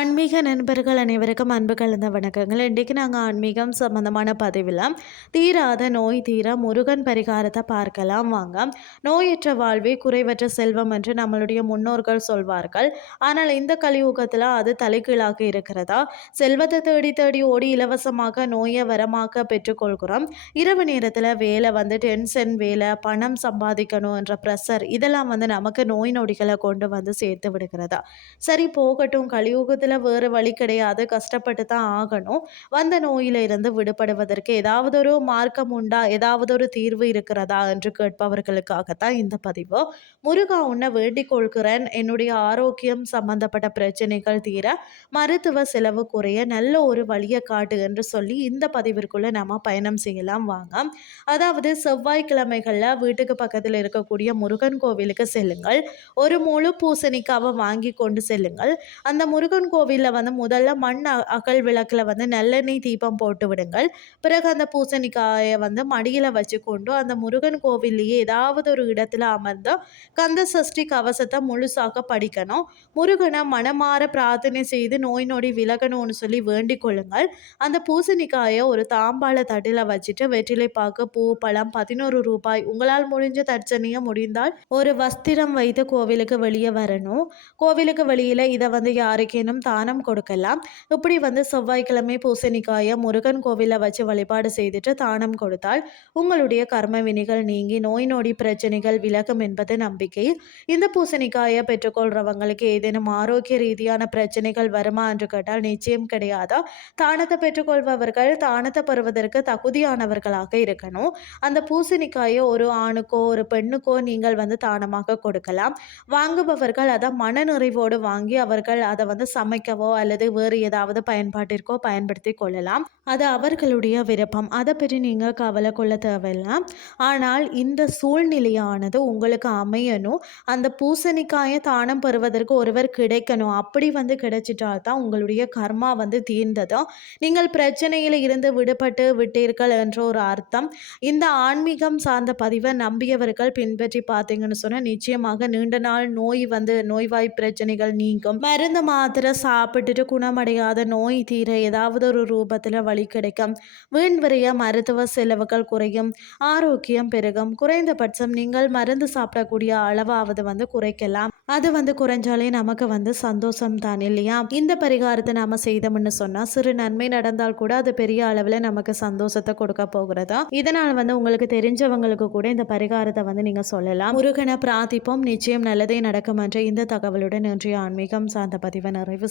ஆன்மீக நண்பர்கள் அனைவருக்கும் அன்பு கலந்த வணக்கங்கள். இன்றைக்கு நாங்கள் ஆன்மீகம் சம்பந்தமான பதிவில் தீராத நோய் தீர முருகன் பரிகாரத்தை பார்க்கலாம் வாங்க. நோயற்ற வாழ்வே குறைவற்ற செல்வம் என்று நம்மளுடைய முன்னோர்கள் சொல்வார்கள். ஆனால் இந்த கலியுகத்தில் அது தலைகீழாக இருக்கிறதா? செல்வத்தை தேடி தேடி ஓடி இலவசமாக நோயை வரமாக பெற்றுக்கொள்கிறோம். இரவு நேரத்தில் வேலை வந்து டென்ஷன் வேலை பணம் சம்பாதிக்கணும் என்ற ப்ரெஷர் இதெல்லாம் வந்து நமக்கு நோய் நொடிகளை கொண்டு வந்து சேர்த்து விடுகிறதா? சரி போகட்டும். கலியுகத்தில் யுகத்தில் வேறு வழி கிடையாது. கஷ்டப்பட்டு தான் ஆகணும். வந்த நோயிலிருந்து விடுபடுவதற்கு ஏதாவது ஒரு மார்க்கம் உண்டா? ஏதாவது ஒரு தீர்வு இருக்கிறதா? என்று கேட்பவர்களுக்காகத்தான் இந்த பதிவு. முருகா உன்னை வேண்டிக் கொள்கிறேன். என்னுடைய ஆரோக்கியம் சம்பந்தப்பட்ட பிரச்சனைகள் தீர மருத்துவ செலவு குறைய நல்ல ஒரு வழியை காட்டு என்று சொல்லி இந்த பதிவிற்குள்ள நம்ம பயணம் செய்யலாம். வாங்க. அதாவது செவ்வாய்க்கிழமைகளில் வீட்டுக்கு பக்கத்தில் இருக்கக்கூடிய முருகன் கோவிலுக்கு செல்லுங்கள். ஒரு முழு பூசணிக்காவை வாங்கி கொண்டு செல்லுங்கள். அந்த முருகன் கோவில் கோவிலில் வந்து முதல்ல மண் அகல் விளக்கில் வந்து நல்லெண்ணெய் தீபம் போட்டு விடுங்கள். பிறகு அந்த பூசணிக்காயை வந்து மடியில் வச்சுக்கொண்டு அந்த முருகன் கோவில்லையே ஏதாவது ஒரு இடத்துல அமர்ந்து கந்த சஷ்டி கவசத்தை முழுசாக படிக்கணும். முருகனை மனமாற பிரார்த்தனை செய்து நோய் நொடி விலகணும்னு சொல்லி வேண்டிக் கொள்ளுங்கள். அந்த பூசணிக்காயை ஒரு தாம்பாள தட்டில் வச்சுட்டு வெற்றிலை பாக்கு பூ பழம் பதினோரு ரூபாய் உங்களால் முடிஞ்ச தர்ச்சனையை முடிந்தால் ஒரு வஸ்திரம் வைத்து கோவிலுக்கு வெளியே வரணும். கோவிலுக்கு வெளியில் இதை வந்து யாருக்கேனும் தானம் கொடுக்கலாம். இப்படி வந்து செவ்வாய்க்கிழமை பூசணிக்காயை முருகன் கோவிலில் வச்சு வழிபாடு செய்துட்டு தானம் கொடுத்தால் உங்களுடைய கர்ம வினிகள் நீங்கி நோய் நொடி பிரச்சனைகள் விலகும் என்பது நம்பிக்கை இந்த பூசணிக்காயை பெற்றுக்கொள்றவங்களுக்கு ஏதேனும் ஆரோக்கிய ரீதியான பிரச்சனைகள் வருமா என்று கேட்டால் நிச்சயம் கிடையாதா? தானத்தை பெற்றுக்கொள்பவர்கள் தானத்தை பெறுவதற்கு தகுதியானவர்களாக இருக்கணும். அந்த பூசணிக்காயை ஒரு ஆணுக்கோ ஒரு பெண்ணுக்கோ நீங்கள் வந்து தானமாக கொடுக்கலாம். வாங்குபவர்கள் அதை மன நிறைவோடு வாங்கி அவர்கள் அதை வந்து சமைக்கவோ அல்லது வேறு ஏதாவது பயன்பாட்டிற்கோ பயன்படுத்தி கொள்ளலாம். அது அவர்களுடைய விருப்பம். அதை பற்றி நீங்கள் கவலை கொள்ள தேவையில்லை. ஆனால் இந்த சூழ்நிலையானது உங்களுக்கு அமையணும். அந்த பூசணிக்காயை தானம் பெறுவதற்கு ஒருவர் கிடைக்கணும். அப்படி வந்து கிடைச்சிட்டால் தான் உங்களுடைய கர்மா வந்து தீர்ந்ததும் நீங்கள் பிரச்சனையில் இருந்து விடுபட்டு விட்டீர்கள் என்ற ஒரு அர்த்தம். இந்த ஆன்மீகம் சார்ந்த பதிவை நம்பியவர்கள் பின்பற்றி பார்த்தீங்கன்னு சொன்னால் நிச்சயமாக நீண்ட நாள் நோய் வந்து நோய்வாய் பிரச்சனைகள் நீங்கும். மருந்து மாத்திரை சாப்பிட்டுட்டு குணமடையாத நோய் தீர ஏதாவது ஒரு ரூபத்தில் வழி கிடைக்கும். வீண் விரைய மருத்துவ செலவுகள் குறையும். ஆரோக்கியம் பெருகும். குறைந்தபட்சம் நீங்கள் மருந்து சாப்பிடக்கூடிய அளவாவது வந்து குறைக்கலாம். அது வந்து குறைஞ்சாலே நமக்கு வந்து சந்தோஷம் தான் இல்லையா? இந்த பரிகாரத்தை நாம செய்தோம்னு சொன்னா சிறு நன்மை நடந்தால் கூட அது பெரிய அளவில் நமக்கு சந்தோஷத்தை கொடுக்க போகிறதா? இதனால் வந்து உங்களுக்கு தெரிஞ்சவங்களுக்கு கூட இந்த பரிகாரத்தை வந்து நீங்க சொல்லலாம். முருகனை பிரார்த்திப்போம். நிச்சயம் நல்லதே நடக்கும் என்ற இந்த தகவலுடன் இன்றைய ஆன்மீகம் சார்ந்த பதிவை நிறைவு